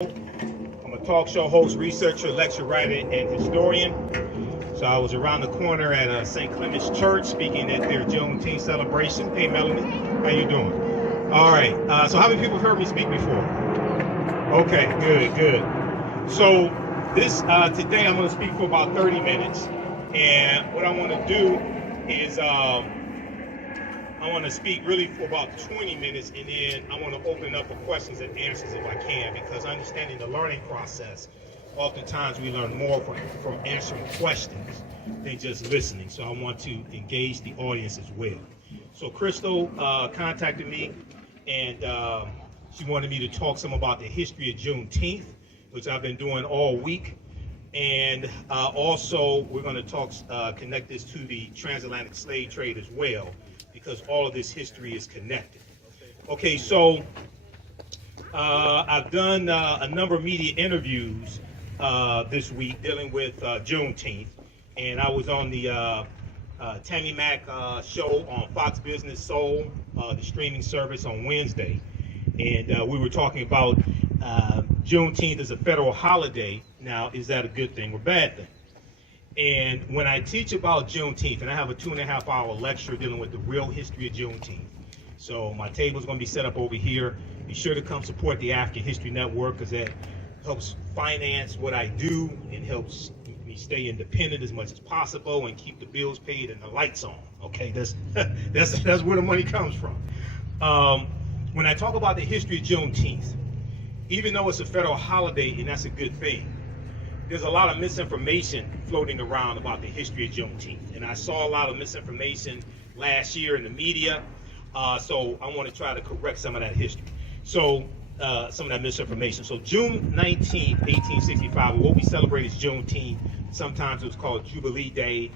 I'm a talk show host, researcher, lecturer, writer, and historian. So I was around the corner at St. Clement's Church speaking at their Juneteenth celebration. Hey, Melanie, how you doing? All right. So how many people have heard me speak before? Okay, good. So this today I'm going to speak for about 30 minutes, and what I want to do is I want to speak really for about 20 minutes, and then I want to open up for questions and answers if I can, because understanding the learning process, oftentimes we learn more from answering questions than just listening. So I want to engage the audience as well. So Crystal contacted me, and she wanted me to talk some about the history of Juneteenth, which I've been doing all week. And also we're going to talk, connect this to the transatlantic slave trade as well, because all of this history is connected. Okay, so I've done a number of media interviews this week dealing with Juneteenth, and I was on the Tammy Mack show on Fox Business Soul, the streaming service, on Wednesday, and we were talking about Juneteenth as a federal holiday. Now, is that a good thing or bad thing? And when I teach about Juneteenth, and I have a 2.5-hour lecture dealing with the real history of Juneteenth. So my table is going to be set up over here. Be sure to come support the African History Network, because that helps finance what I do and helps me stay independent as much as possible and keep the bills paid and the lights on. Okay, that's where the money comes from. When I talk about the history of Juneteenth, even though it's a federal holiday and that's a good thing, there's a lot of misinformation floating around about the history of Juneteenth. And I saw a lot of misinformation last year in the media, so I want to try to correct some of that history. So, some of that misinformation. So June 19th, 1865, what we celebrate is Juneteenth. Sometimes it was called Jubilee Day.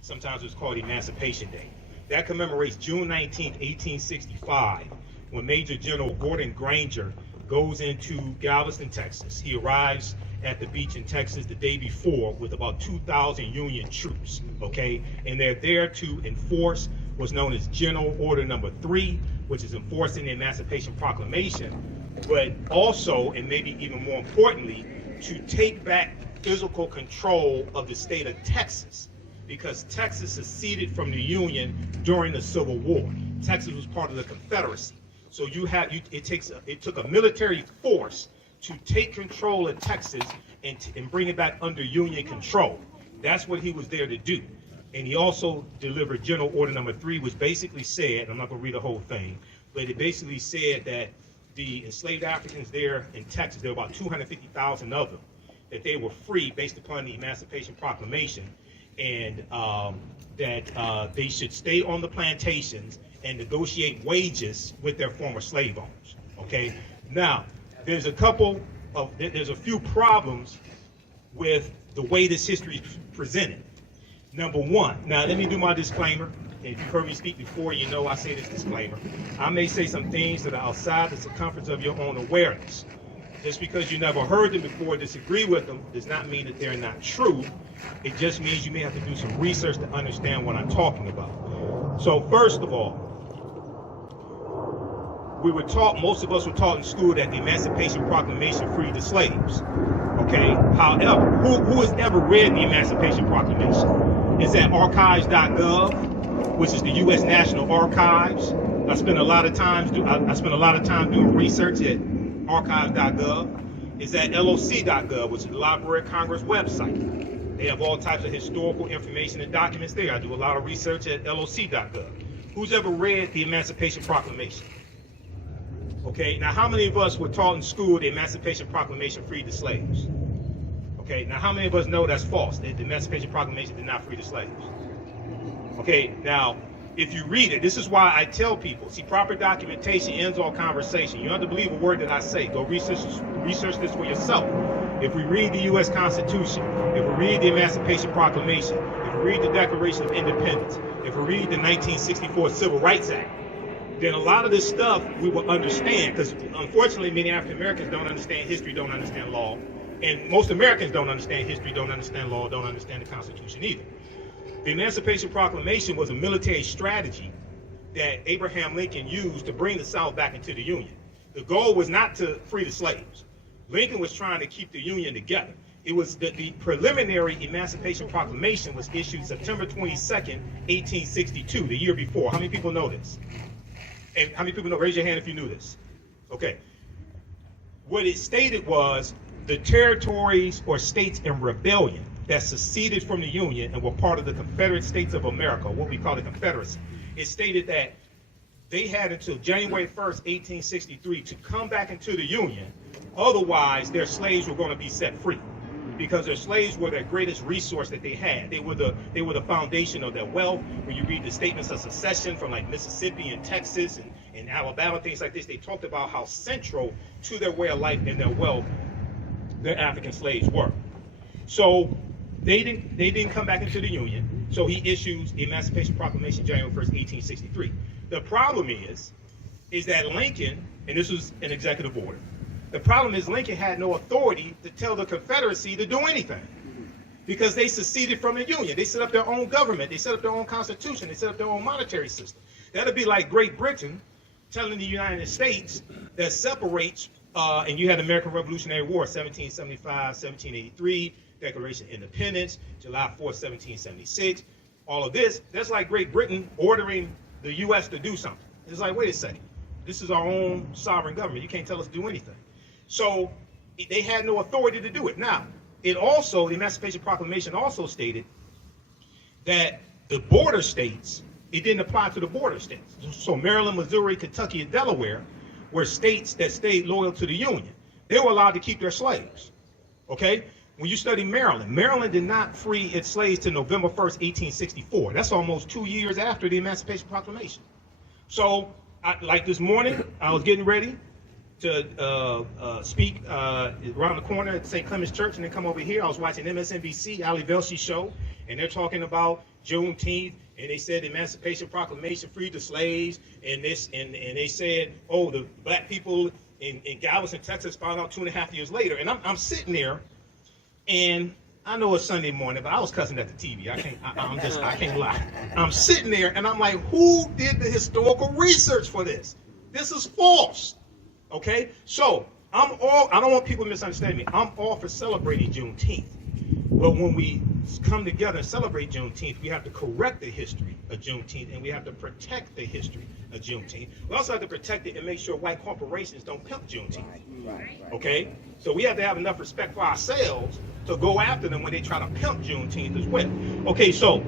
Sometimes it was called Emancipation Day. That commemorates June 19th, 1865, when Major General Gordon Granger goes into Galveston, Texas. He arrives at the beach in Texas the day before with about 2,000 Union troops, okay? And they're there to enforce what's known as General Order Number 3, which is enforcing the Emancipation Proclamation, but also, and maybe even more importantly, to take back physical control of the state of Texas, because Texas seceded from the Union during the Civil War. Texas was part of the Confederacy. So it took a military force to take control of Texas and bring it back under Union control. That's what he was there to do. And he also delivered General Order Number 3, which basically said, I'm not going to read the whole thing, but it basically said that the enslaved Africans there in Texas, there were about 250,000 of them, that they were free based upon the Emancipation Proclamation, and that they should stay on the plantations and negotiate wages with their former slave owners. Okay, now there's a few problems with the way this history is presented. Number one, now let me do my disclaimer. If you've heard me speak before, you know I say this disclaimer. I may say some things that are outside the circumference of your own awareness. Just because you never heard them before, disagree with them, does not mean that they're not true. It just means you may have to do some research to understand what I'm talking about. So first of all, most of us were taught in school that the Emancipation Proclamation freed the slaves. Okay, however, who has ever read the Emancipation Proclamation? It's at archives.gov, which is the U.S. National Archives. I spent a lot of time doing research at archives.gov. It's at loc.gov, which is the Library of Congress website. They have all types of historical information and documents there. I do a lot of research at loc.gov. Who's ever read the Emancipation Proclamation? Okay, now how many of us were taught in school the Emancipation Proclamation freed the slaves? Okay, now how many of us know that's false? The Emancipation Proclamation did not free the slaves. Okay, now if you read it, this is why I tell people, see, proper documentation ends all conversation. You don't have to believe a word that I say. Go research this for yourself. If we read the U.S. Constitution, if we read the Emancipation Proclamation, if we read the Declaration of Independence, if we read the 1964 Civil Rights Act, then a lot of this stuff we will understand, because unfortunately many African Americans don't understand history, don't understand law, and most Americans don't understand history, don't understand law, don't understand the Constitution either. The Emancipation Proclamation was a military strategy that Abraham Lincoln used to bring the South back into the Union. The goal was not to free the slaves. Lincoln was trying to keep the Union together. It was the preliminary Emancipation Proclamation was issued September 22nd, 1862, the year before. How many people know this? And how many people know? Raise your hand if you knew this. Okay. What it stated was the territories or states in rebellion that seceded from the Union and were part of the Confederate States of America, what we call the Confederacy. It stated that they had until January 1st, 1863 to come back into the Union. Otherwise, their slaves were going to be set free, because their slaves were their greatest resource that they had. They were the foundation of their wealth. When you read the statements of secession from like Mississippi and Texas and Alabama, things like this, they talked about how central to their way of life and their wealth their African slaves were. So they didn't come back into the Union. So he issues the Emancipation Proclamation January 1st, 1863. The problem is that Lincoln, and this was an executive order, the problem is Lincoln had no authority to tell the Confederacy to do anything, because they seceded from the Union. They set up their own government. They set up their own constitution. They set up their own monetary system. That'd be like Great Britain telling the United States that separates, and you had the American Revolutionary War, 1775, 1783, Declaration of Independence, July 4th, 1776. All of this, that's like Great Britain ordering the U.S. to do something. It's like, wait a second. This is our own sovereign government. You can't tell us to do anything. So they had no authority to do it. Now, the Emancipation Proclamation also stated that the border states, it didn't apply to the border states. So Maryland, Missouri, Kentucky, and Delaware were states that stayed loyal to the Union. They were allowed to keep their slaves, okay? When you study Maryland, Maryland did not free its slaves till November 1st, 1864. That's almost 2 years after the Emancipation Proclamation. So, like this morning, I was getting ready to speak around the corner at St. Clement's Church, and then come over here. I was watching MSNBC, Ali Velshi show, and they're talking about Juneteenth, and they said the Emancipation Proclamation freed the slaves, and they said, oh, the black people in Galveston, Texas found out 2.5 years later. And I'm sitting there, and I know it's Sunday morning, but I was cussing at the TV. I can't lie. I'm sitting there, and I'm like, who did the historical research for this? This is false. Okay, so I don't want people to misunderstand me. I'm all for celebrating Juneteenth. But when we come together and celebrate Juneteenth, we have to correct the history of Juneteenth, and we have to protect the history of Juneteenth. We also have to protect it and make sure white corporations don't pimp Juneteenth. Okay, so we have to have enough respect for ourselves to go after them when they try to pimp Juneteenth as well. Okay, so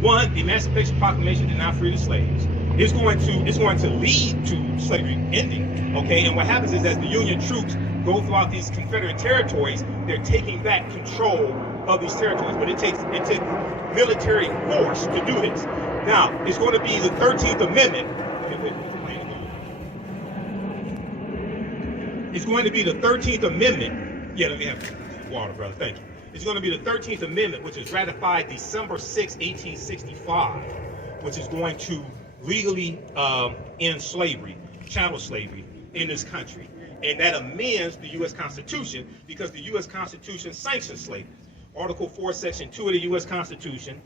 one, the Emancipation Proclamation did not free the slaves. It's going to lead to slavery ending, okay? And what happens is, as the Union troops go throughout these Confederate territories, they're taking back control of these territories. But it takes military force to do this. Now, it's going to be the 13th Amendment. It's going to be the 13th Amendment. Yeah, let me have water, brother. Thank you. It's going to be the 13th Amendment, which is ratified December 6, 1865, which is going to legally end slavery, chattel slavery in this country. And that amends the U.S. Constitution, because the U.S. Constitution sanctions slavery. Article 4, Section 2 of the U.S. Constitution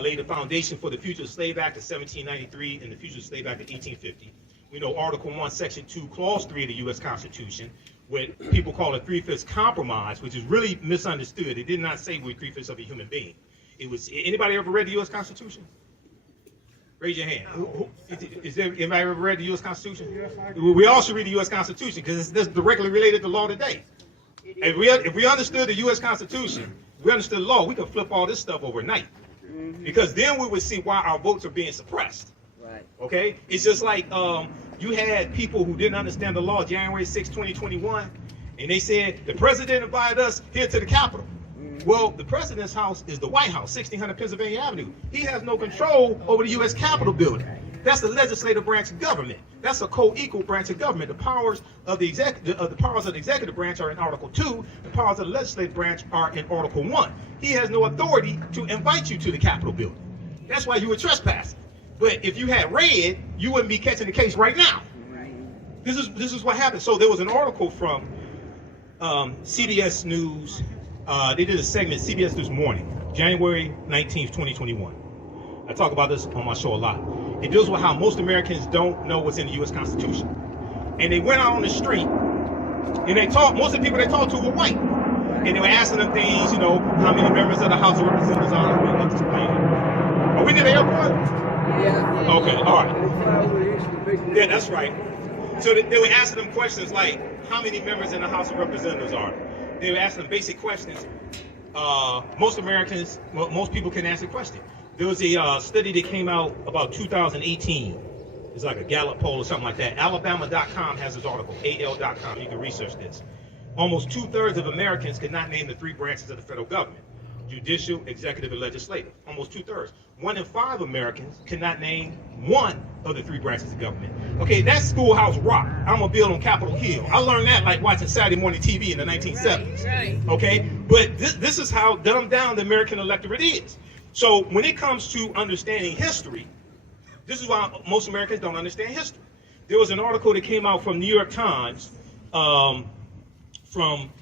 laid the foundation for the Fugitive Slave Act of 1793 and the Fugitive Slave Act of 1850. We know Article 1, Section 2, Clause 3 of the U.S. Constitution, what people call a 3/5 compromise, which is really misunderstood. It did not say we're 3/5 of a human being. It was, anybody ever read the U.S. Constitution? Raise your hand. Is there anybody ever read the U.S. Constitution? Yes, we all should read the U.S. Constitution, because it's directly related to law today. If we understood the U.S. Constitution, we understood the law, we could flip all this stuff overnight. Because then we would see why our votes are being suppressed. Right. Okay? It's just like you had people who didn't understand the law January 6, 2021, and they said the president invited us here to the Capitol. Well, the president's house is the White House, 1600 Pennsylvania Avenue. He has no control over the U.S. Capitol building. That's the legislative branch of government. That's a co-equal branch of government. The powers of the executive branch are in Article 2. The powers of the legislative branch are in Article 1. He has no authority to invite you to the Capitol building. That's why you were trespassing. But if you had read, you wouldn't be catching the case right now. This is what happened. So there was an article from CBS News. They did a segment, CBS News Morning, January 19th, 2021. I talk about this on my show a lot. It deals with how most Americans don't know what's in the U.S. Constitution. And they went out on the street And most of the people they talked to were white. And they were asking them things, you know, how many members of the House of Representatives are there? Are we near the airport? Yeah. Okay, all right. Yeah, that's right. So they were asking them questions like, how many members in the House of Representatives are there? They were asking them basic questions. Most people can answer the question. There was a study that came out about 2018. It's like a Gallup poll or something like that. Alabama.com has this article, AL.com. You can research this. Almost 2/3 of Americans could not name the three branches of the federal government: judicial, executive, and legislative. Almost 2/3. 1 in 5 Americans cannot name one of the three branches of government. Okay, that's schoolhouse rock. I'm gonna build on Capitol Hill. I learned that like watching Saturday morning TV in the 1970s. Right. Okay, but this is how dumbed down the American electorate is. So when it comes to understanding history, this is why most Americans don't understand history. There was an article that came out from New York Times from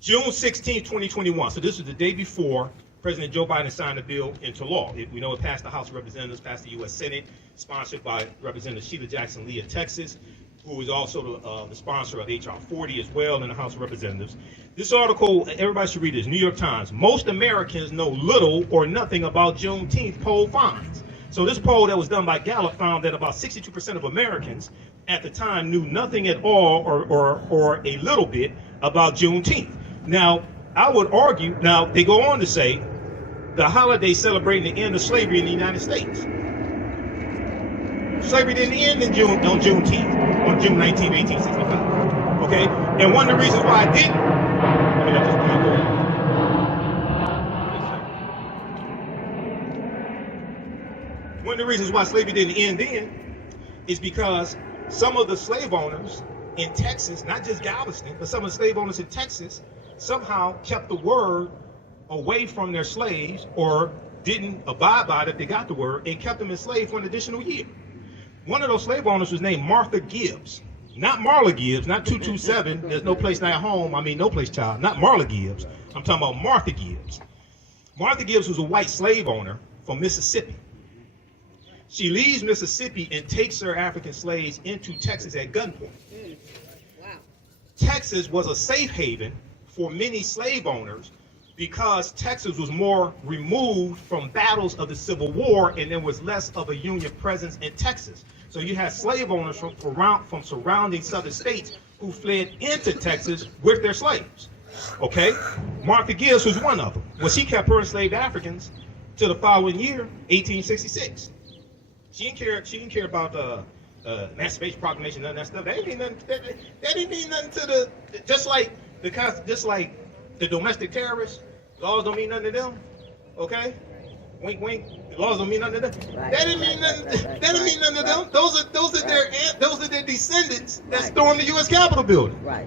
June 16, 2021. So this was the day before President Joe Biden signed the bill into law. We know it passed the House of Representatives, passed the U.S. Senate, sponsored by Representative Sheila Jackson Lee of Texas, who is also the sponsor of H.R. 40 as well in the House of Representatives. This article, everybody should read this, New York Times. Most Americans know little or nothing about Juneteenth, poll finds. So this poll that was done by Gallup found that about 62% of Americans at the time knew nothing at all or a little bit about Juneteenth. Now, I would argue, now they go on to say, the holiday celebrating the end of slavery in the United States. Slavery didn't end on Juneteenth, on June 19, 1865. Okay? And one of the reasons why it didn't, let me let this point go. One of the reasons why slavery didn't end then is because some of the slave owners in Texas, not just Galveston, but some of the slave owners in Texas somehow kept the word away from their slaves or didn't abide by it if they got the word and kept them enslaved for an additional year. One of those slave owners was named Martha Gibbs. Not Marla Gibbs, not 227, there's no place like home, no place child, not Marla Gibbs. I'm talking about Martha Gibbs. Martha Gibbs was a white slave owner from Mississippi. She leaves Mississippi and takes her African slaves into Texas at gunpoint. Wow. Texas was a safe haven for many slave owners because Texas was more removed from battles of the Civil War and there was less of a Union presence in Texas. So you had slave owners from surrounding southern states who fled into Texas with their slaves. Okay? Martha Gibbs was one of them. Well, she kept her enslaved Africans to the following year, 1866. She didn't care about the Emancipation Proclamation, none of that stuff. That didn't mean nothing to the, just like the domestic terrorists. Laws don't mean nothing to them. Okay? Wink, wink. The laws don't mean nothing to them. Right. That didn't mean nothing. That didn't mean nothing to them. Those are their descendants that stormed the U.S. Capitol building. Right.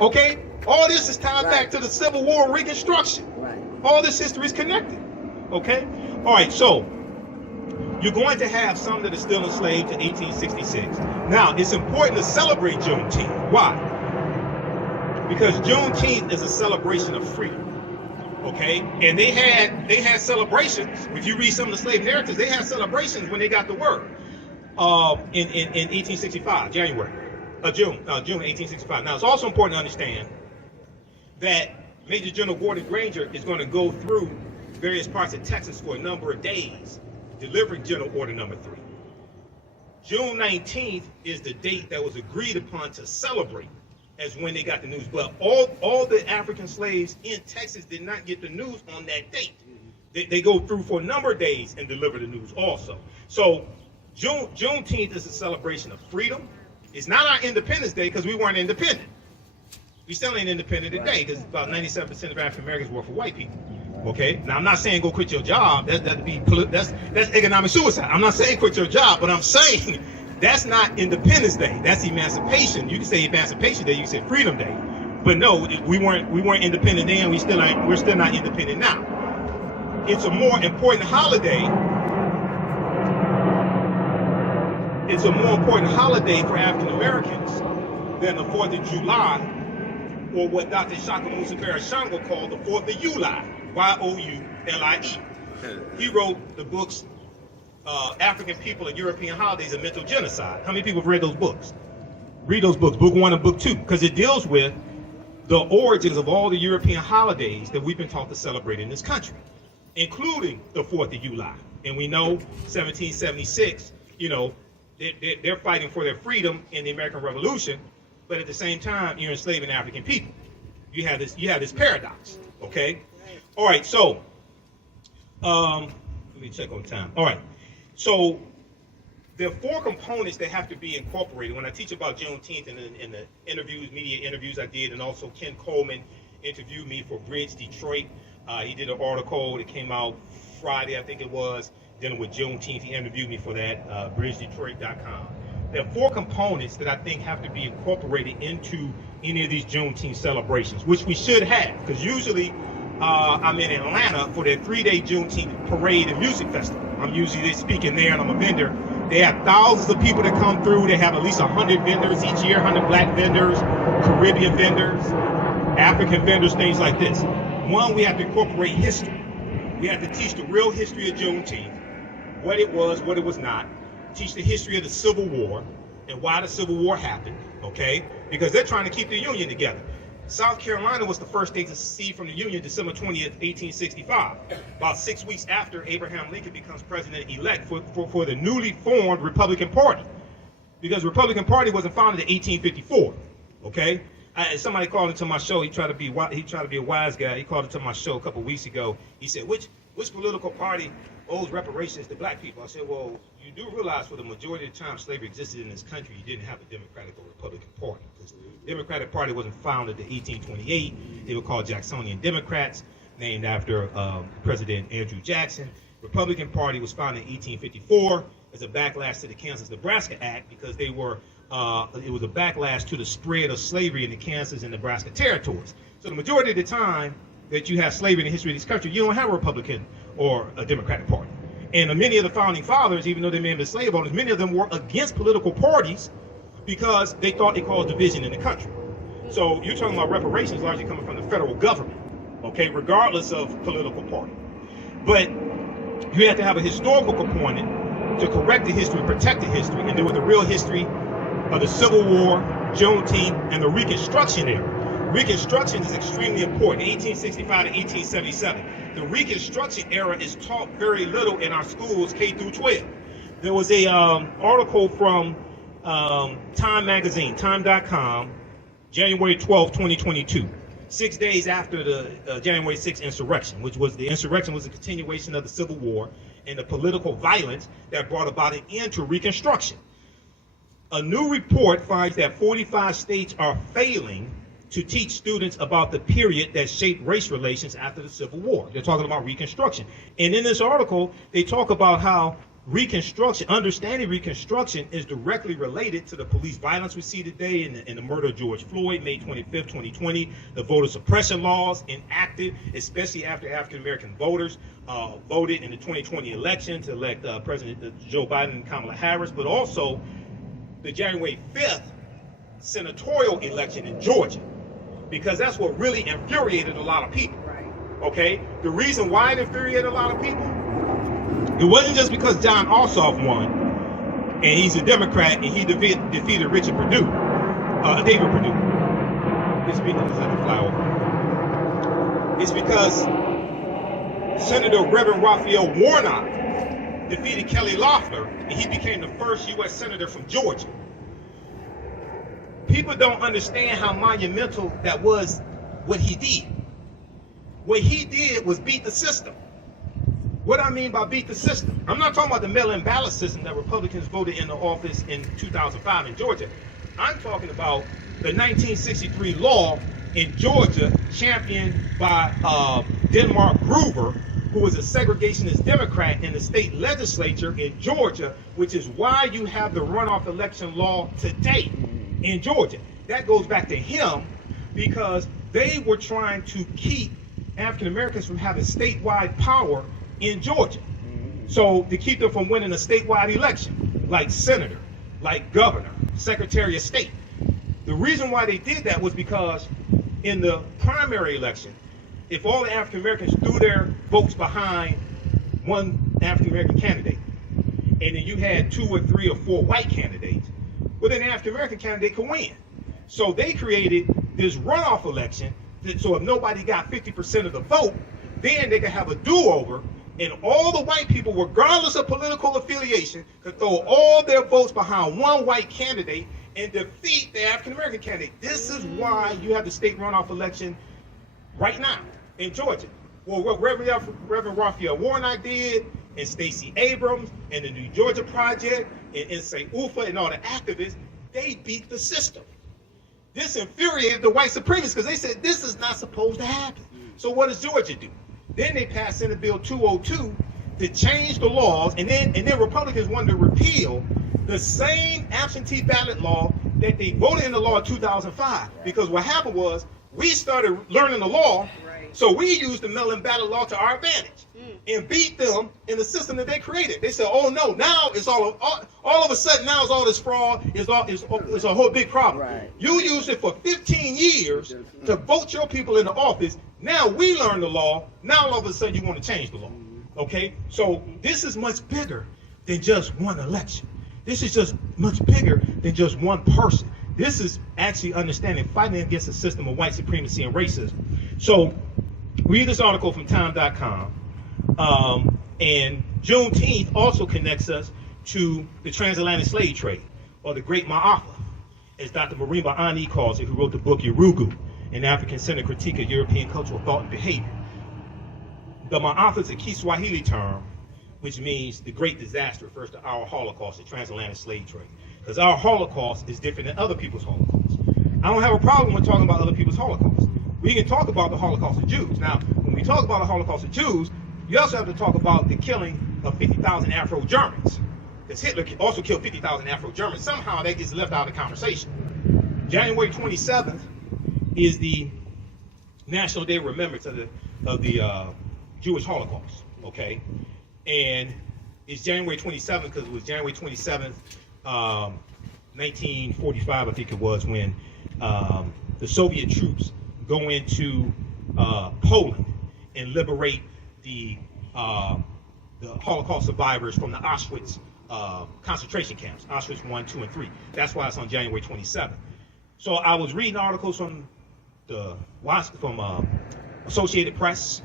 Okay? All this is tied back to the Civil War Reconstruction. Right. All this history is connected. Okay? All right. So you're going to have some that are still enslaved to 1866. Now, it's important to celebrate Juneteenth. Why? Because Juneteenth is a celebration of freedom. Okay? And they had celebrations. If you read some of the slave narratives, they had celebrations when they got the word. In 1865, June 1865. Now, it's also important to understand that Major General Gordon Granger is going to go through various parts of Texas for a number of days, delivering General Order Number 3. June 19th is the date that was agreed upon to celebrate as when they got the news. But all the African slaves in Texas did not get the news on that date. They go through for a number of days and deliver the news also. So Juneteenth is a celebration of freedom. It's not our Independence Day because we weren't independent. We still ain't independent today because about 97% of African Americans work for white people. Okay. Now I'm not saying go quit your job. That's economic suicide. I'm not saying quit your job, but I'm saying that's not Independence Day. That's Emancipation. You can say Emancipation Day. You can say Freedom Day. But no, we weren't independent then. We're still not independent now. It's a more important holiday. It's a more important holiday for African Americans than the 4th of July, or what Dr. Shaka Musa Shango called the 4th of July, Y-O-U-L-I-E. He wrote the books African People and European Holidays and Mental Genocide. How many people have read those books? Read those books, book 1 and book 2, because it deals with the origins of all the European holidays that we've been taught to celebrate in this country, including the 4th of July. And we know 1776, you know, they're fighting for their freedom in the American Revolution, but at the same time, you're enslaving African people. You have this paradox, okay? All right, so let me check on time. All right, so there are 4 components that have to be incorporated. When I teach about Juneteenth in the interviews, media interviews I did, and also Ken Coleman interviewed me for Bridge Detroit. He did an article that came out Friday, I think it was, dealing with Juneteenth. He interviewed me for that, bridgedetroit.com. There are 4 components that I think have to be incorporated into any of these Juneteenth celebrations, which we should have, because usually I'm in Atlanta for their 3-day Juneteenth parade and music festival. I'm usually speaking there, and I'm a vendor. They have thousands of people that come through. They have at least 100 vendors each year, 100 black vendors, Caribbean vendors, African vendors, things like this. One, we have to incorporate history. We have to teach the real history of Juneteenth, what it was not. Teach the history of the Civil War and why the Civil War happened, okay? Because they're trying to keep the Union together. South Carolina was the first state to secede from the Union December 20th, 1865, about 6 weeks after Abraham Lincoln becomes president-elect for the newly formed Republican Party, because the Republican Party wasn't founded in 1854, okay? Somebody called into my show. He tried to be a wise guy. He called into my show a couple weeks ago. He said, which political party owes reparations to black people? I said, well, you do realize for the majority of the time slavery existed in this country, you didn't have a Democratic or Republican Party. Because the Democratic Party wasn't founded in 1828. They were called Jacksonian Democrats, named after President Andrew Jackson. Republican Party was founded in 1854 as a backlash to the Kansas-Nebraska Act, because it was a backlash to the spread of slavery in the Kansas and Nebraska territories. So the majority of the time that you have slavery in the history of this country, you don't have a Republican or a Democratic Party. And many of the founding fathers, even though they may have been slave owners, many of them were against political parties because they thought they caused division in the country. So you're talking about reparations largely coming from the federal government, okay, regardless of political party. But you have to have a historical component to correct the history, protect the history, and deal with the real history of the Civil War, Juneteenth, and the Reconstruction era. Reconstruction is extremely important, 1865 to 1877. The Reconstruction era is taught very little in our schools, K through 12. There was a article from Time magazine, time.com, January 12, 2022, 6 days after the January 6th insurrection, the insurrection was a continuation of the Civil War and the political violence that brought about an end to Reconstruction. A new report finds that 45 states are failing to teach students about the period that shaped race relations after the Civil War. They're talking about Reconstruction. And in this article, they talk about how Reconstruction, understanding Reconstruction, is directly related to the police violence we see today in the murder of George Floyd, May 25th, 2020, the voter suppression laws enacted, especially after African-American voters voted in the 2020 election to elect President Joe Biden and Kamala Harris, but also the January 5th senatorial election in Georgia, because that's what really infuriated a lot of people. Right. Okay? The reason why it infuriated a lot of people, it wasn't just because John Ossoff won, and he's a Democrat, and he defeated Richard Perdue, David Perdue. It's because Senator Reverend Raphael Warnock defeated Kelly Loeffler, and he became the first U.S. Senator from Georgia. People don't understand how monumental that was, what he did. What he did was beat the system. What I mean by beat the system, I'm not talking about the mail-in ballot system that Republicans voted into office in 2005 in Georgia. I'm talking about the 1963 law in Georgia, championed by Denmark Groover, who was a segregationist Democrat in the state legislature in Georgia, which is why you have the runoff election law today in Georgia. That goes back to him, because they were trying to keep African Americans from having statewide power in Georgia. So to keep them from winning a statewide election, like senator, like governor, secretary of state. The reason why they did that was because in the primary election, if all the African Americans threw their votes behind one African American candidate, and then you had 2 or 3 or 4 white candidates, well, then the African American candidate could win. So they created this runoff election, so if nobody got 50% of the vote, then they could have a do-over, and all the white people, regardless of political affiliation, could throw all their votes behind one white candidate and defeat the African American candidate. This is why you have the state runoff election right now in Georgia. Well, what Reverend Raphael Warnock did, and Stacey Abrams, and the New Georgia Project, and St. Ufa, and all the activists, they beat the system. This infuriated the white supremacists because they said this is not supposed to happen. So what does Georgia do? Then they passed Senate Bill 202 to change the laws, and then Republicans wanted to repeal the same absentee ballot law that they voted in the law in 2005. Because what happened was we started learning the law, so we used the mail-in ballot law to our advantage and beat them in the system that they created. They said, "Oh no, now it's all of a sudden now it's all this fraud. It's a whole big problem. Right. You used it for 15 years to vote your people into office. Now we learn the law. Now all of a sudden you want to change the law." Okay, so this is much bigger than just one election. This is just much bigger than just one person. This is actually understanding fighting against a system of white supremacy and racism. So read this article from time.com. And Juneteenth also connects us to the transatlantic slave trade, or the Great Ma'afa, as Dr. Marimba Ani calls it, who wrote the book Yurugu, an African-centered critique of European cultural thought and behavior. The Ma'afa is a Kiswahili term, which means the great disaster, refers to our Holocaust, the transatlantic slave trade. Because our Holocaust is different than other people's Holocaust. I don't have a problem with talking about other people's Holocaust. We can talk about the Holocaust of Jews. Now, when we talk about the Holocaust of Jews, you also have to talk about the killing of 50,000 Afro-Germans. Because Hitler also killed 50,000 Afro-Germans. Somehow that gets left out of the conversation. January 27th is the National Day of Remembrance of the Jewish Holocaust, okay? And it's January 27th because it was January 27th, 1945, I think it was, when the Soviet troops go into Poland and liberate the Holocaust survivors from the Auschwitz concentration camps, Auschwitz 1, 2, and 3. That's why it's on January 27th. So I was reading articles from Associated Press.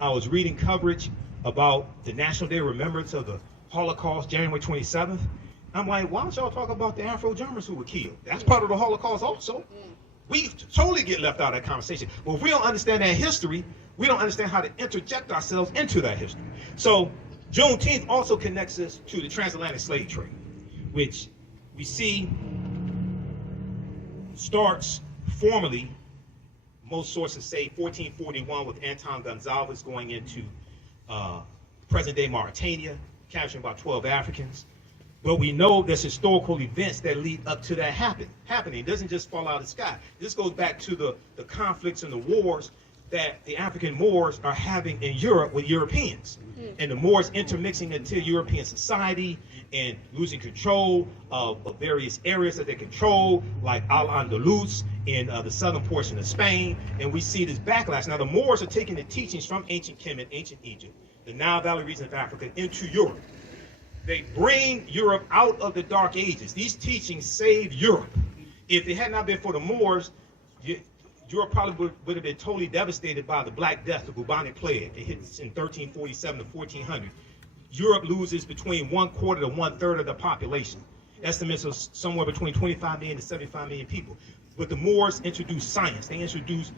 I was reading coverage about the National Day of Remembrance of the Holocaust, January 27th. I'm like, why don't y'all talk about the Afro-Germans who were killed? That's part of the Holocaust also. We totally get left out of that conversation. But if we don't understand that history, we don't understand how to interject ourselves into that history. So Juneteenth also connects us to the transatlantic slave trade, which we see starts formally, most sources say 1441, with Anton Gonzalez going into present-day Mauritania, capturing about 12 Africans. But we know there's historical events that lead up to that happening. It doesn't just fall out of the sky. This goes back to the conflicts and the wars that the African Moors are having in Europe with Europeans. And the Moors intermixing into European society and losing control of various areas that they control, like Al-Andalus in the southern portion of Spain. And we see this backlash. Now the Moors are taking the teachings from ancient Kemet, ancient Egypt, the Nile Valley region of Africa, into Europe. They bring Europe out of the Dark Ages. These teachings saved Europe. If it had not been for the Moors, Europe probably would have been totally devastated by the Black Death, the bubonic plague. It hits in 1347 to 1400. Europe loses between 1/4 to 1/3 of the population. Estimates of somewhere between 25 million to 75 million people. But the Moors introduced science. They introduced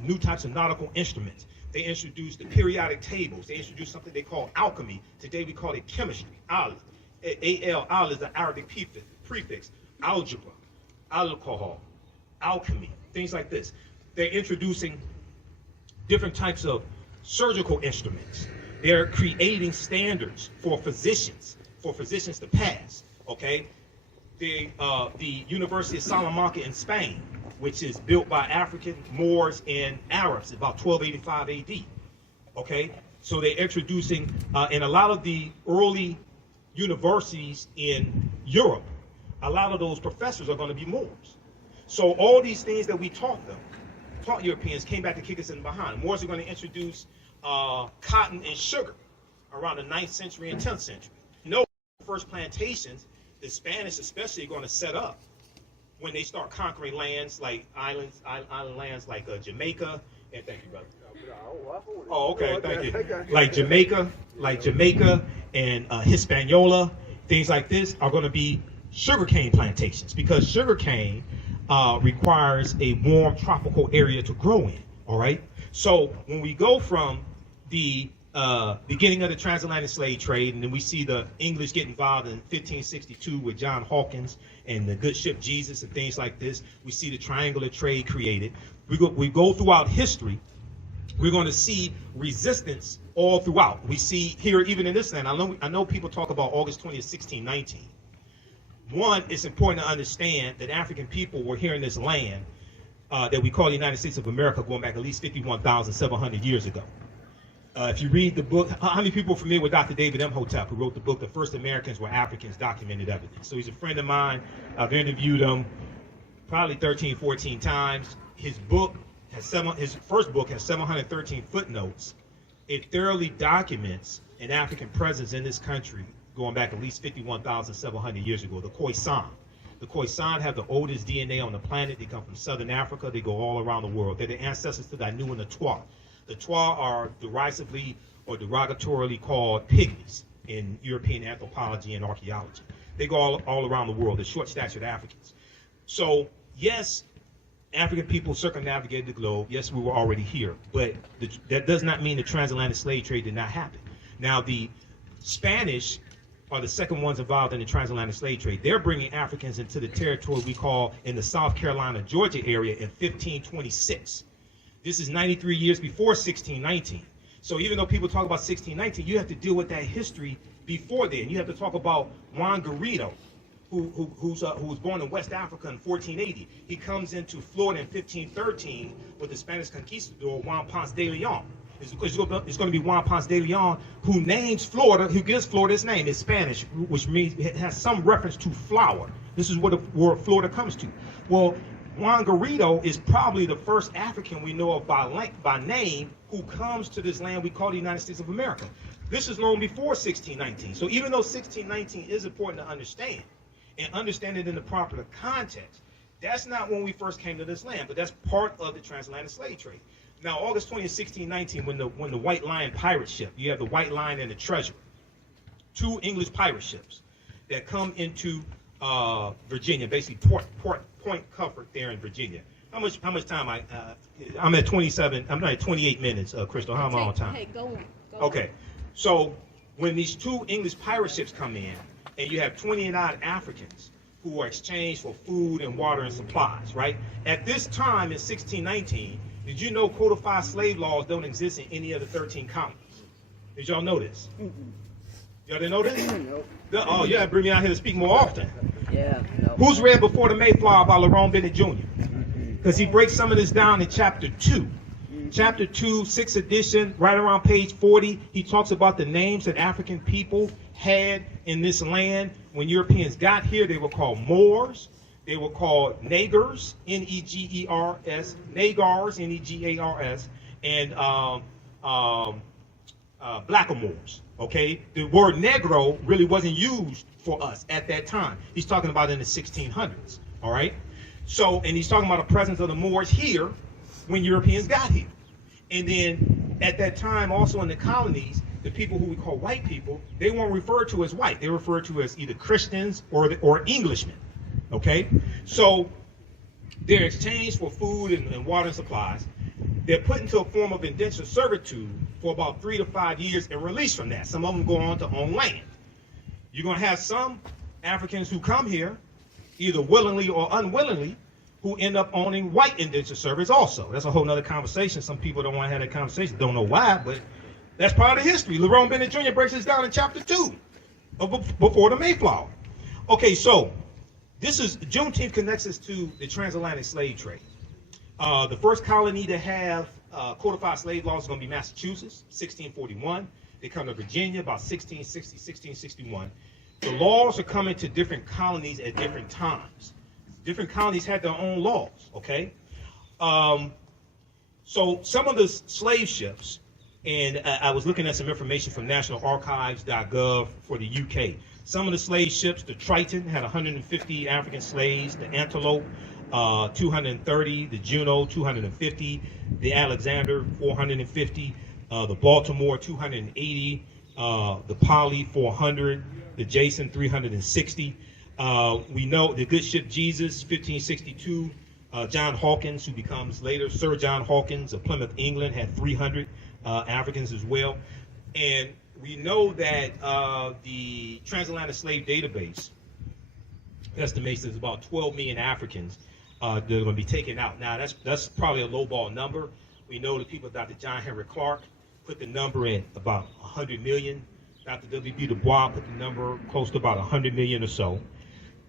new types of nautical instruments. They introduced the periodic tables. They introduced something they call alchemy. Today we call it chemistry. Al is the Arabic prefix. Algebra, alcohol, alchemy, things like this. They're introducing different types of surgical instruments. They're creating standards for physicians to pass, okay? The University of Salamanca in Spain, which is built by African, Moors, and Arabs, about 1285 AD, okay? So they're introducing, in a lot of the early universities in Europe, a lot of those professors are going to be Moors. So all these things that we taught Europeans, came back to kick us in behind. Moors are going to introduce cotton and sugar around the 9th century and 10th century. You know, the first plantations the Spanish especially are going to set up when they start conquering lands like island lands like Jamaica. And thank you, brother. Oh, okay, thank you. Like Jamaica and Hispaniola, things like this are going to be sugarcane plantations, because sugarcane requires a warm tropical area to grow in. All right. So when we go from the beginning of the transatlantic slave trade, and then we see the English get involved in 1562 with John Hawkins and the good ship Jesus and things like this, we see the triangular trade created. We go throughout history. We're going to see resistance all throughout. We see here, even in this land, I know people talk about August 20th, 1619. One, it's important to understand that African people were here in this land that we call the United States of America going back at least 51,700 years ago. If you read the book, how many people are familiar with Dr. David M. Hotep, who wrote the book, The First Americans Were Africans, Documented Evidence? So he's a friend of mine. I've interviewed him probably 13, 14 times. His first book has 713 footnotes. It thoroughly documents an African presence in this country going back at least 51,700 years ago, the Khoisan. The Khoisan have the oldest DNA on the planet. They come from Southern Africa. They go all around the world. They're the ancestors to the Anu and the Twa. The Twa are derisively or derogatorily called pygmies in European anthropology and archaeology. They go all around the world. They're short-statured Africans. So, yes, African people circumnavigated the globe. Yes, we were already here. But that does not mean the transatlantic slave trade did not happen. Now, the Spanish are the second ones involved in the transatlantic slave trade. They're bringing Africans into the territory we call in the South Carolina, Georgia area in 1526. This is 93 years before 1619. So even though people talk about 1619, you have to deal with that history before then. You have to talk about Juan Garrido, who was born in West Africa in 1480. He comes into Florida in 1513 with the Spanish conquistador Juan Ponce de Leon. It's going to be Juan Ponce de Leon who names Florida, who gives Florida its name. It's Spanish, which means it has some reference to flower. This is where Florida comes to. Well, Juan Garrido is probably the first African we know of by name who comes to this land we call the United States of America. This is long before 1619. So even though 1619 is important to understand, and understand it in the proper context, that's not when we first came to this land, but that's part of the transatlantic slave trade. Now, August 20th, 1619, when the White Lion pirate ship, you have the White Lion and the Treasure, two English pirate ships that come into Virginia, basically Point Comfort there in Virginia. How much time I'm at 27. I'm not at 28 minutes, Crystal. How am I on time? Hey, go on. Okay, so when these two English pirate ships come in, and you have 20-odd Africans who are exchanged for food and water and supplies, right? At this time in 1619, did you know codified slave laws don't exist in any of the 13 colonies? Did y'all know this? Y'all didn't know this? Nope. Oh, you have to bring me out here to speak more often. Yeah. No. Who's read Before the Mayflower by Lerone Bennett Jr.? Because he breaks some of this down in chapter 2. Chapter 2, 6th edition, right around page 40, he talks about the names that African people had in this land. When Europeans got here, they were called Moors. They were called Negers, N-E-G-E-R-S, Nagars, N-E-G-A-R-S, and Blackamoors, okay? The word Negro really wasn't used for us at that time. He's talking about in the 1600s, all right? So, and he's talking about the presence of the Moors here when Europeans got here. And then at that time, also in the colonies, the people who we call white people, they weren't referred to as white. They were referred to as either Christians or Englishmen, okay? So they're exchanged for food and water and supplies. They're put into a form of indentured servitude for about 3 to 5 years and released from that. Some of them go on to own land. You're going to have some Africans who come here, either willingly or unwillingly, who end up owning white indentured servants also. That's a whole nother conversation. Some people don't want to have that conversation. Don't know why, but that's part of the history. Lerone Bennett Jr. breaks this down in chapter 2 of Before the Mayflower. Okay, so this is Juneteenth connects us to the transatlantic slave trade. The first colony to have codified slave laws is going to be Massachusetts, 1641. They come to Virginia about 1660, 1661. The laws are coming to different colonies at different times. Different colonies had their own laws, okay? So some of the slave ships And I was looking at some information from nationalarchives.gov for the UK. Some of the slave ships, the Triton had 150 African slaves, the Antelope 230, the Juno 250, the Alexander 450, the Baltimore 280, the Polly 400, the Jason 360. We know the good ship Jesus 1562. John Hawkins, who becomes later Sir John Hawkins of Plymouth, England, had 300 Africans as well. And we know that the transatlantic slave database estimates there's about 12 million Africans that are going to be taken out. Now, that's probably a lowball number. We know that people, Dr. John Henry Clark, put the number at about 100 million. Dr. W.B. Du Bois put the number close to about 100 million or so.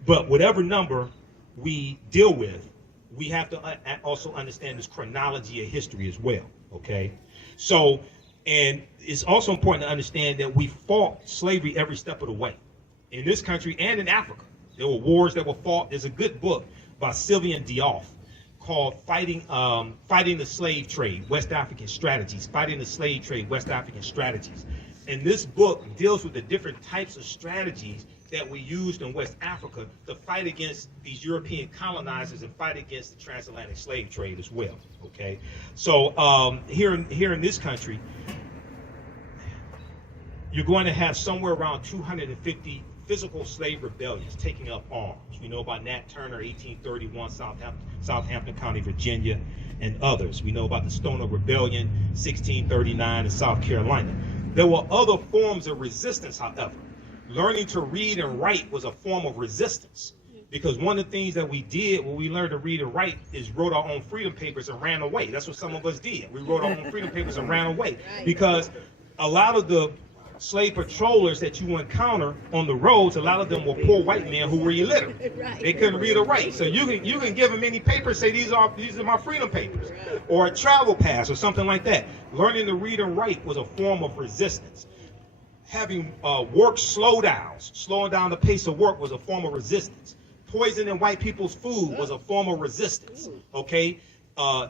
But whatever number we deal with, we have to also understand this chronology of history as well, okay? So, and it's also important to understand that we fought slavery every step of the way in this country and in Africa. There were wars that were fought. There's a good book by Sylvian Diouf called Fighting the Slave Trade, West African Strategies, Fighting the Slave Trade, West African Strategies. And this book deals with the different types of strategies that we used in West Africa to fight against these European colonizers and fight against the transatlantic slave trade as well, okay? So here in this country, you're going to have somewhere around 250 physical slave rebellions taking up arms. We know about Nat Turner, 1831, Southampton County, Virginia, and others. We know about the Stoner Rebellion, 1639 in South Carolina. There were other forms of resistance, however. Learning to read and write was a form of resistance, because one of the things that we did when we learned to read and write is wrote our own freedom papers and ran away. That's what some of us did. We wrote our own freedom papers and ran away, because a lot of the slave patrollers that you encounter on the roads, a lot of them were poor white men who were illiterate. They couldn't read or write. So you can give them any paper, say these are my freedom papers, or a travel pass or something like that. Learning to read and write was a form of resistance. Having work slowdowns, slowing down the pace of work was a form of resistance. Poisoning white people's food was a form of resistance, okay?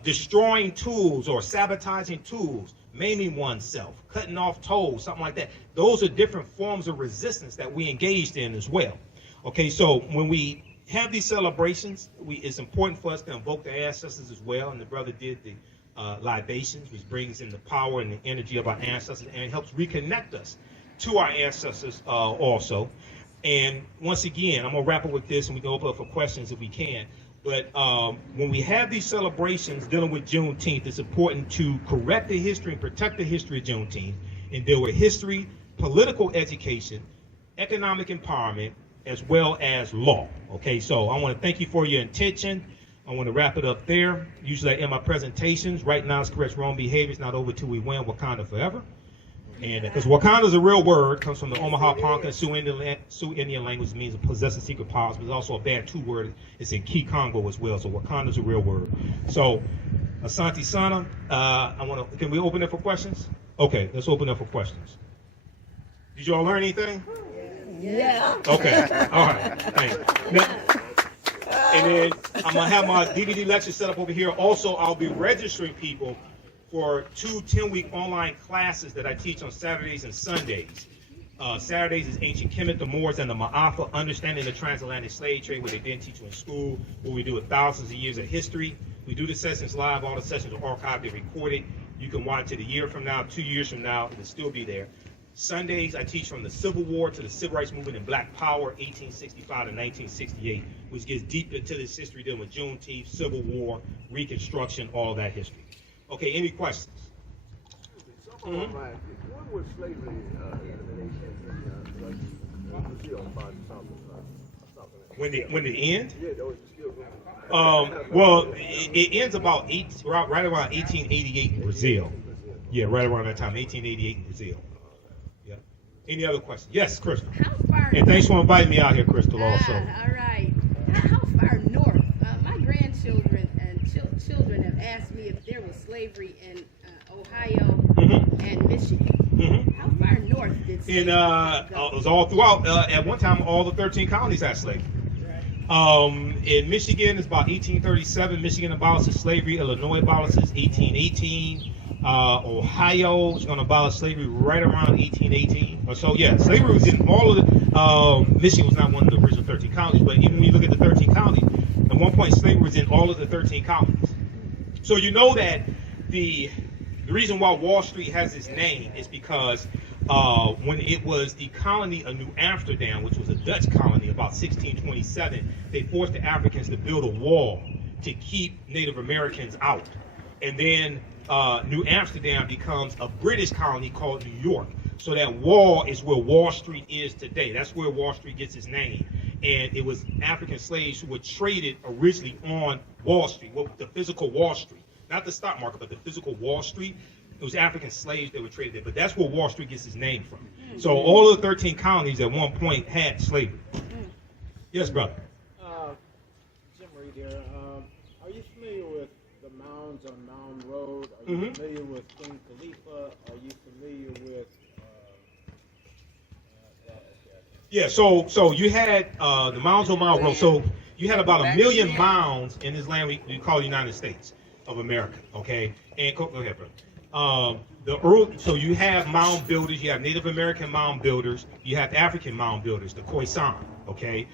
Destroying tools or sabotaging tools, maiming oneself, cutting off toes, something like that. Those are different forms of resistance that we engaged in as well. Okay, so when we have these celebrations, it's important for us to invoke the ancestors as well, and the brother did the libations, which brings in the power and the energy of our ancestors, and it helps reconnect us to our ancestors also. And once again, I'm gonna wrap up with this, and we can open up for questions if we can. But when we have these celebrations dealing with Juneteenth, it's important to correct the history and protect the history of Juneteenth, and deal with history, political education, economic empowerment, as well as law. Okay, so I want to thank you for your attention. I want to wrap it up there. Usually I end my presentations. Right now, it's correct wrong behaviors, not over till we win. Wakanda forever. And because Wakanda is a real word, comes from the Omaha Ponca Sioux Indian language, means possessing secret powers, but it's also a Bantu word. It's in Kikongo as well. So Wakanda is a real word. So Asante Sana, can we open it for questions? Okay, let's open up for questions. Did you all learn anything? Yeah. Okay, all right, thanks. Now, and then I'm gonna have my DVD lecture set up over here. Also, I'll be registering people for 2 10-week online classes that I teach on Saturdays and Sundays. Saturdays is Ancient Kemet, the Moors, and the Ma'afa, Understanding the Transatlantic Slave Trade, where they didn't teach you in school, where we do it thousands of years of history. We do the sessions live. All the sessions are archived and recorded. You can watch it a year from now, 2 years from now, it'll still be there. Sundays, I teach from the Civil War to the Civil Rights Movement and Black Power, 1865 to 1968, which gets deep into this history dealing with Juneteenth, Civil War, Reconstruction, all that history. Okay, any questions? When was slavery elimination in Brazil by When the end? Yeah, that was the Well, it ends about right around 1888 in Brazil. Yeah, right around that time, 1888 in Brazil. Yeah. Any other questions? Yes, Crystal. How far? And thanks for inviting me out here, Crystal. Also. All right. How far north? My grandchildren and children have asked me if there was slavery in Ohio and Michigan. How far north did slavery go? It was all throughout. At one time, all the 13 colonies had slavery. In Michigan, it's about 1837. Michigan abolishes slavery. Illinois abolishes 1818. Ohio is going to abolish slavery right around 1818 or so. Yeah, slavery was in all of the. Michigan was not one of the original 13 colonies, but even when you look at the 13 colonies, at one point slavery was in all of the 13 colonies. So you know that the reason why Wall Street has its name is because when it was the colony of New Amsterdam, which was a Dutch colony, about 1627, they forced the Africans to build a wall to keep Native Americans out. And then New Amsterdam becomes a British colony called New York. So that wall is where Wall Street is today. That's where Wall Street gets its name. And it was African slaves who were traded originally on Wall Street, the physical Wall Street. Not the stock market, but the physical Wall Street. It was African slaves that were traded there. But that's where Wall Street gets its name from. So all of the 13 colonies at one point had slavery. Yes, brother. Jim Reed here. Are you familiar with the mounds on Mound Road? Are you familiar with King Khalifa? Are you familiar with... Yeah, so you had the mounds on Mound Road. So you had about 1 million mounds in this land we call the United States of America, okay? And go ahead, brother. So you have mound builders, you have Native American mound builders, you have African mound builders, the Khoisan, okay?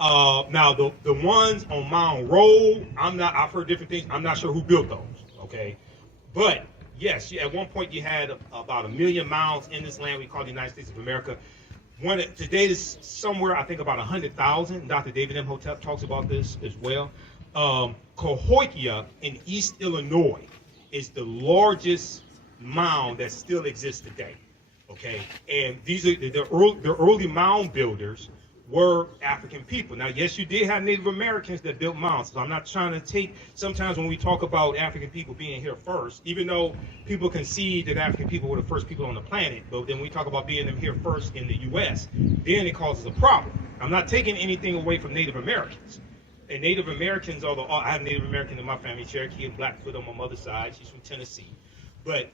Now the ones on Mound Road, I've heard different things. I'm not sure who built those, okay? But yes, at one point you had about 1 million mounds in this land we call the United States of America. Today is somewhere, I think, about 100,000. Dr. David M. Hotep talks about this as well. Cahokia in East Illinois is the largest mound that still exists today. Okay, and these are the early mound builders were African people. Now, yes, you did have Native Americans that built mounds. So I'm not trying to take, sometimes when we talk about African people being here first, even though people concede that African people were the first people on the planet, but then we talk about being them here first in the U.S., then it causes a problem. I'm not taking anything away from Native Americans. And Native Americans I have Native American in my family, Cherokee and Blackfoot on my mother's side. She's from Tennessee. But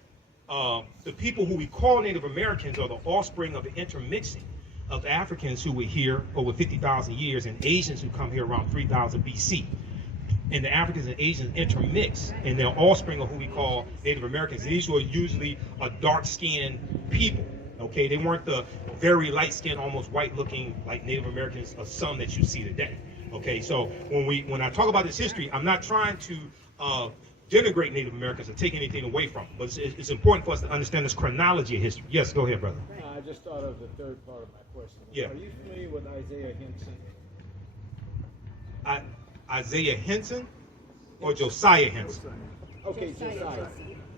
the people who we call Native Americans are the offspring of the intermixing of Africans who were here over 50,000 years and Asians who come here around 3000 BC. And the Africans and Asians intermix, and they're offspring of who we call Native Americans. And these were usually a dark-skinned people. Okay, they weren't the very light-skinned, almost white-looking like Native Americans of some that you see today. Okay, so when I talk about this history, I'm not trying to denigrate Native Americans or take anything away from them, but it's important for us to understand this chronology of history. Yes, go ahead, brother. I just thought of the third part of my question. Yeah. Are you familiar with Isaiah Henson? Isaiah Henson or Josiah Henson? Okay, Josiah.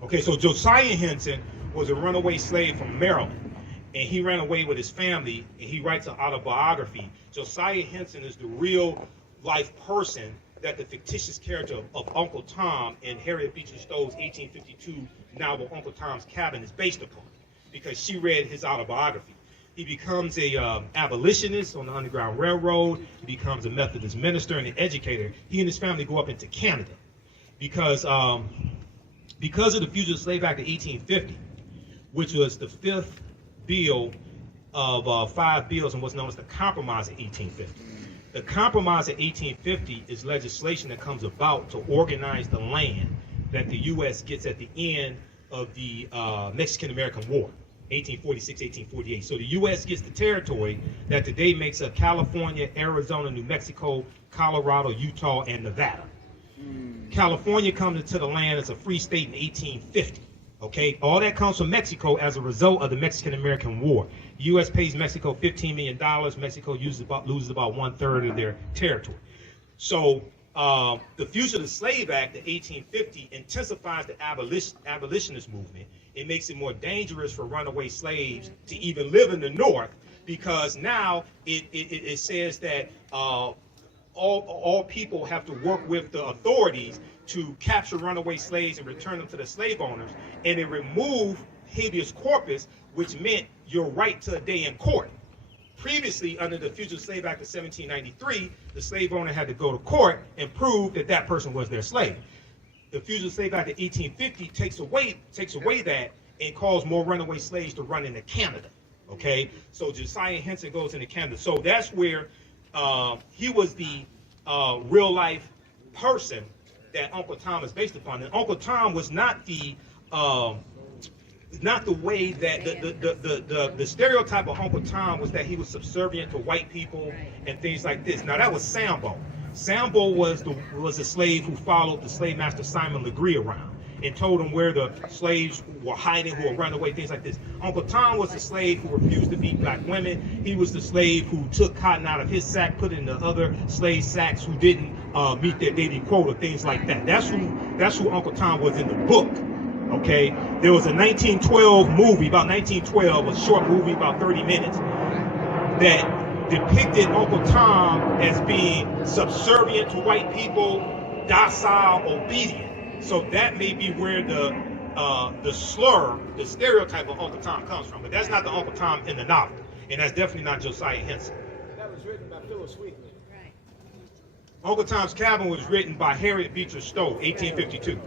Okay, so Josiah Henson was a runaway slave from Maryland, and he ran away with his family, and he writes an autobiography. Josiah Henson is the real life person that the fictitious character of Uncle Tom in Harriet Beecher Stowe's 1852 novel Uncle Tom's Cabin is based upon, because she read his autobiography. He becomes a abolitionist on the Underground Railroad. He becomes a Methodist minister and an educator. He and his family go up into Canada because of the Fugitive Slave Act of 1850, which was the fifth bill of 5 bills and what's known as the Compromise of 1850. The Compromise of 1850 is legislation that comes about to organize the land that the U.S. gets at the end of the Mexican-American War, 1846, 1848. So the U.S. gets the territory that today makes up California, Arizona, New Mexico, Colorado, Utah, and Nevada. California comes into the land as a free state in 1850. Okay, all that comes from Mexico as a result of the Mexican-American War. The U.S. pays Mexico $15 million. Mexico loses about 1/3 of their territory. So the Fugitive Slave Act of 1850 intensifies the abolitionist movement. It makes it more dangerous for runaway slaves to even live in the North, because now it says that all people have to work with the authorities to capture runaway slaves and return them to the slave owners, and it removed habeas corpus, which meant your right to a day in court. Previously, under the Fugitive Slave Act of 1793, the slave owner had to go to court and prove that that person was their slave. The Fugitive Slave Act of 1850 takes away that and calls more runaway slaves to run into Canada. Okay, so Josiah Henson goes into Canada. So that's where he was the real life person that Uncle Tom is based upon. And Uncle Tom was not the not the way that the stereotype of Uncle Tom was that he was subservient to white people and things like this. Now that was Sambo. Sambo was a slave who followed the slave master Simon Legree around and told him where the slaves were hiding, who were running away, things like this. Uncle Tom was the slave who refused to beat black women. He was the slave who took cotton out of his sack, put it in the other slave sacks who didn't meet their daily quota, things like that. That's who Uncle Tom was in the book. Okay, there was a 1912 movie, about 1912, a short movie about 30 minutes, that depicted Uncle Tom as being subservient to white people, docile, obedient. So that may be where the slur, the stereotype of Uncle Tom comes from. But that's not the Uncle Tom in the novel, and that's definitely not Josiah Henson. That was written by Phyllis Wheatley. Right. Uncle Tom's Cabin was written by Harriet Beecher Stowe, 1852.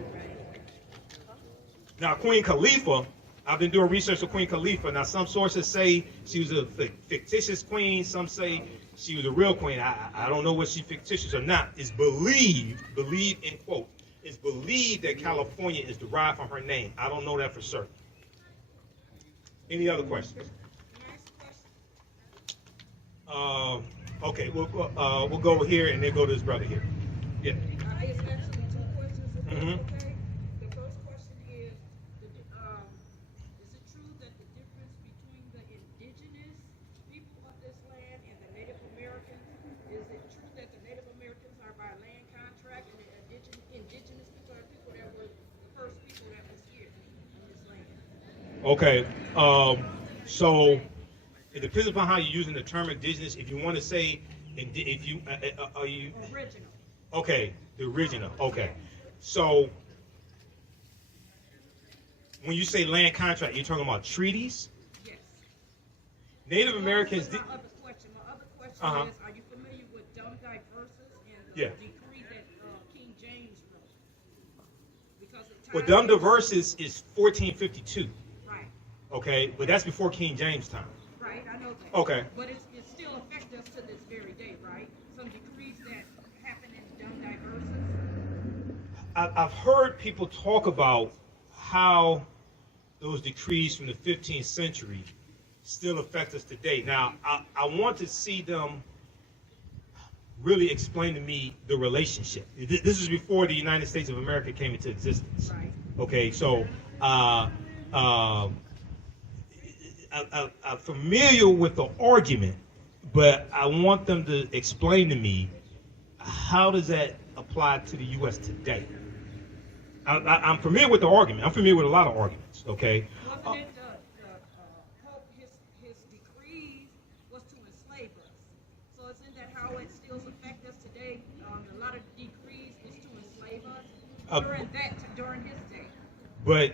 Now, Queen Khalifa, I've been doing research on Queen Khalifa. Now, some sources say she was a fictitious queen. Some say she was a real queen. I don't know whether she's fictitious or not. It's believed in quote, it's believed that California is derived from her name. I don't know that for certain. Any other questions? Okay, we'll go over here and then go to his brother here. Yeah. It's actually two questions, if that's Mhm. okay. The first question is it true that the difference between the indigenous people of this land and the Native Americans, is it true that the Native Americans are by land contract and the indigenous people are people that were the first people that was here on this land? Okay. So it depends upon how you're using the term indigenous. If you want to say, if you are you Original. okay, the original. Okay. So when you say land contract, you're talking about treaties. Yes. Native Americans. My other question Uh-huh. is, are you familiar with Dumb Diverses and the Yeah. decree that King James wrote? Because it Well, ties Dumb into- Diverses is 1452. Right, Okay, but that's before King James time. right, I know that. Okay. But it still affects us to this very day, right? Some decrees that happen in Dumb Diverses. I've heard people talk about how those decrees from the 15th century still affect us today. Now, I want to see them really explain to me the relationship. This is before the United States of America came into existence. Right. Okay, so I'm familiar with the argument, but I want them to explain to me how does that apply to the U.S. today. I'm familiar with the argument. I'm familiar with a lot of arguments. Okay. Wasn't it the Pope, his decrees was to enslave us? So isn't that how it still affects us today? A lot of decrees is to enslave us during his day. But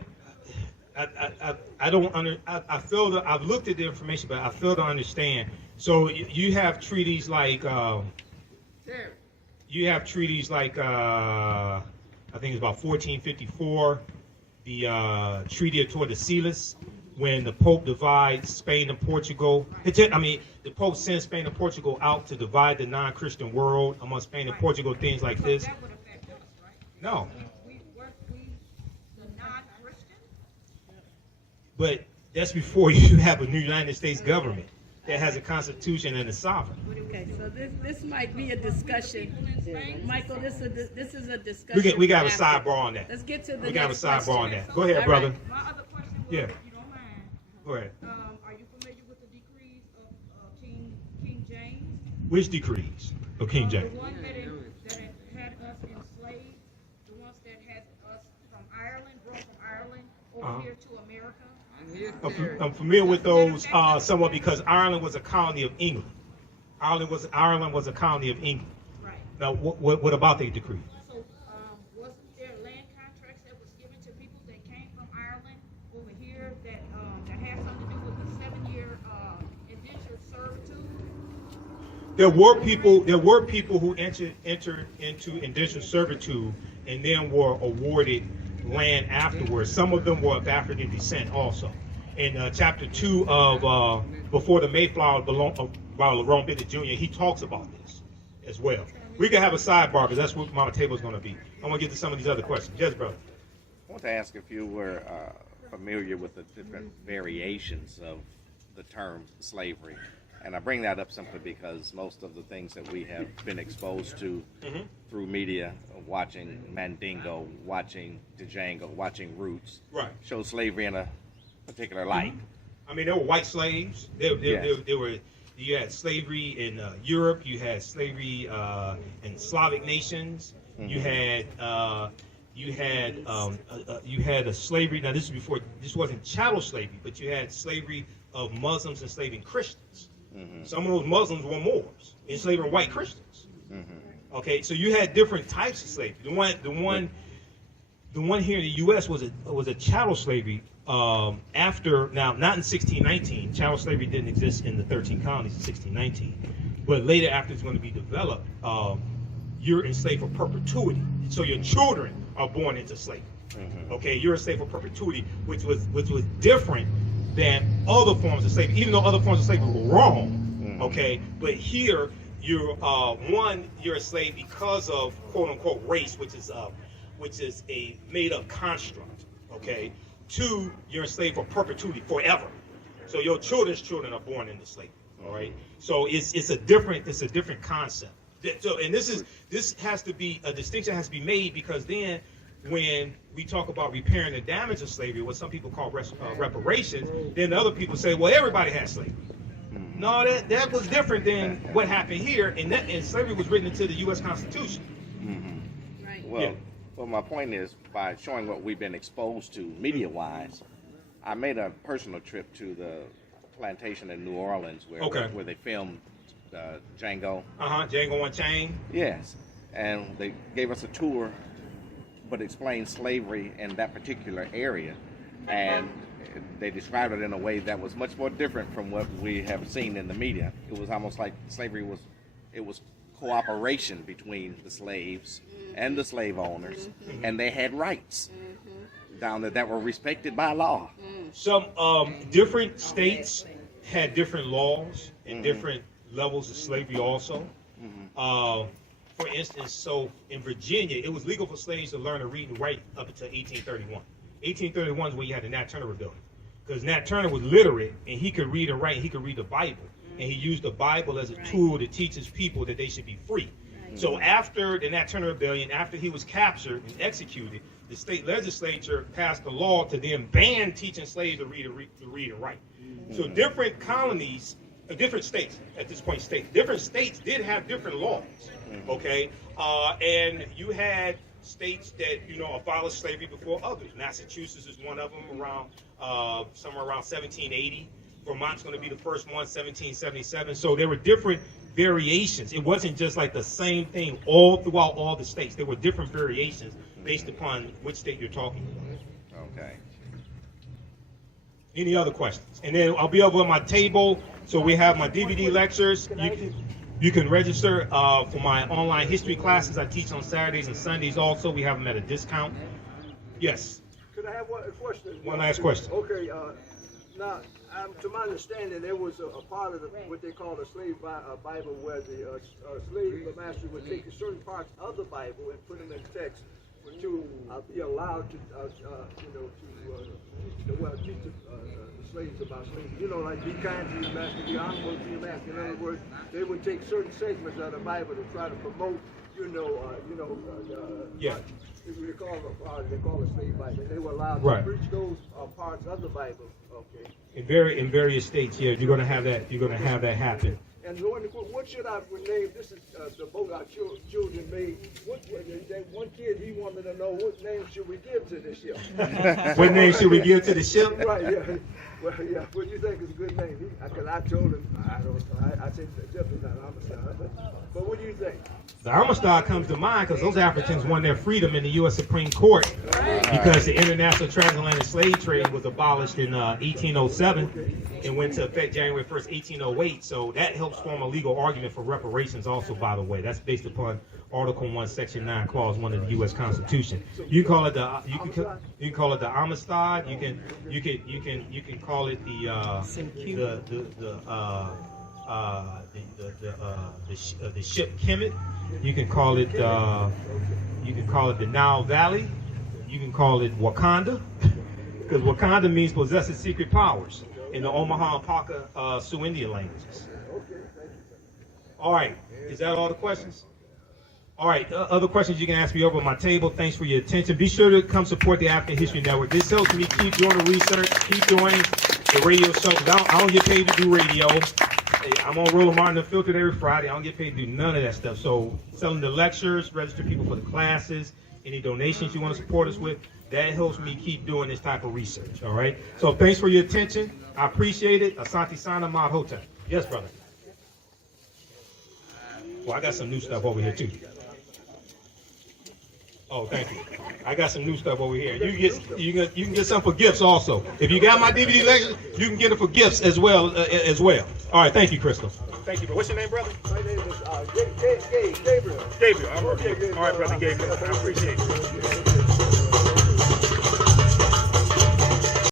I don't I fail to. I've looked at the information, but I fail to understand. So you have treaties like I think it's about 1454, the Treaty of Tordesillas, when the Pope divides Spain and Portugal. The Pope sends Spain and Portugal out to divide the non-Christian world among Spain and Portugal, things like So this. that would affect us, right? No, We the non-Christian? but that's before you have a new United States government that has a constitution and a sovereign. Okay, so this might be a discussion. Michael, this is a discussion. We got a after. sidebar on that. Let's get to the We got a next sidebar on question. that. Go ahead, All brother. right. My other question was, Yeah. if you don't mind, Go ahead. are you familiar with the decrees of King James? Which decrees of King James? The one that had us enslaved, the ones that had us from Ireland, brought from Ireland over here to America. I'm familiar with those somewhat because Ireland was a colony of England. Ireland was a colony of England. Right. Now, what about the decree? So, wasn't there land contracts that was given to people that came from Ireland over here that had something to do with the 7-year indentured servitude? There were people who entered into indentured servitude and then were awarded land afterwards. Some of them were of African descent also. In chapter 2 of Before the Mayflower by Lerone Bennett Jr., he talks about this as well. We can have a sidebar because that's what my table is going to be. I want to get to some of these other questions. Yes, brother. I want to ask if you were familiar with the different variations of the term slavery. And I bring that up simply because most of the things that we have been exposed to through media, watching Mandingo, watching Django, watching Roots, show slavery in a particular light. I mean, there were white slaves. There were. You had slavery in Europe. You had slavery in Slavic nations. You had a slavery. Now, this is before. This wasn't chattel slavery, but you had slavery of Muslims enslaving Christians. Some of those Muslims were Moors enslaving white Christians. Okay, so you had different types of slavery. The one here in the U.S. was a chattel slavery. After, now, not in 1619, chattel slavery didn't exist in the 13 colonies in 1619, but later, after it's going to be developed, you're enslaved for perpetuity. So your children are born into slavery. Okay, you're enslaved for perpetuity, which was different than other forms of slavery, even though other forms of slavery were wrong. Okay, but here you're a slave because of quote unquote race, which is a made up construct. Okay. 2, you're enslaved for perpetuity, forever. So your children's children are born into slavery. All right. So it's a different concept. So, and this has to be a distinction has to be made, because then when we talk about repairing the damage of slavery, what some people call reparations, then other people say, well, everybody has slavery. No, that was different than what happened here, and slavery was written into the U.S. Constitution. Right. Well, my point is, by showing what we've been exposed to media-wise, I made a personal trip to the plantation in New Orleans where they filmed Django. Django Unchained. Yes, and they gave us a tour, but explained slavery in that particular area, and they described it in a way that was much more different from what we have seen in the media. It was almost like slavery was cooperation between the slaves and the slave owners, and they had rights down there that were respected by law. Some different states had different laws and different levels of slavery also. For instance, so in Virginia, it was legal for slaves to learn to read and write up until 1831. 1831 is when you had the Nat Turner Rebellion, because Nat Turner was literate and he could read and write, and he could read the Bible, and he used the Bible as a tool to teach his people that they should be free. So after the Nat Turner Rebellion, after he was captured and executed, the state legislature passed a law to then ban teaching slaves to read and write. So different colonies, different states at this point, different states did have different laws. Okay, and you had states that abolished slavery before others. Massachusetts is one of them, around somewhere around 1780. Vermont's going to be the first one, 1777. So there were different variations. It wasn't just like the same thing all throughout all the states. There were different variations based upon which state you're talking about. Okay. Any other questions? And then I'll be over on my table. So we have my DVD lectures. You can register for my online history classes. I teach on Saturdays and Sundays also. We have them at a discount. Yes. Could I have one question? One last question. Okay. Now, to my understanding, there was a part of what they call the slave Bible, where the slave master would take certain parts of the Bible and put them in text to be allowed to, teach the slaves about slavery. Like be kind to your master, be honorable to your master. In other words, they would take certain segments of the Bible to try to promote, they call it slave Bible. They were allowed to preach those parts of the Bible. Okay. In various states, yeah, you're going to have that. You're going to have that happen. And what should I name? This is the boat our children made. One kid, he wanted to know what name should we give to this ship. What name should we give to the ship? Right. Yeah. Well, yeah. What do you think is a good name? Because I told him I don't know. I said definitely not Amistad. But what do you think? The Amistad comes to mind because those Africans won their freedom in the U.S. Supreme Court because the international transatlantic slave trade was abolished in 1807 and went into effect January 1st, 1808. So that helps form a legal argument for reparations also, by the way. That's based upon Article 1, Section 9, Clause 1 of the U.S. Constitution. You can call it the Amistad. You can call it the ship Kemet. You can call it the Nile Valley. You can call it Wakanda, because Wakanda means possesses secret powers in the Omaha and Paca Sioux Indian languages. All right, is that all the questions? All right, other questions you can ask me over my table. Thanks for your attention. Be sure to come support the African History Network. This helps me keep doing the research, keep doing the radio show. I don't get paid to do radio. I'm on Roland Martin Unfiltered every Friday. I don't get paid to do none of that stuff. So selling the lectures, register people for the classes, any donations you want to support us with, that helps me keep doing this type of research, all right? So thanks for your attention. I appreciate it. Asante Sana Mod Hotep. Yes, brother. Well, I got some new stuff over here, too. Oh, thank you. I got some new stuff over here. You can get some for gifts also. If you got my DVD lectures, you can get it for gifts as well. All right, thank you, Crystal. Thank you. What's your name, brother? My name is Gabriel. Gabriel. All right, brother Gabriel. I appreciate it.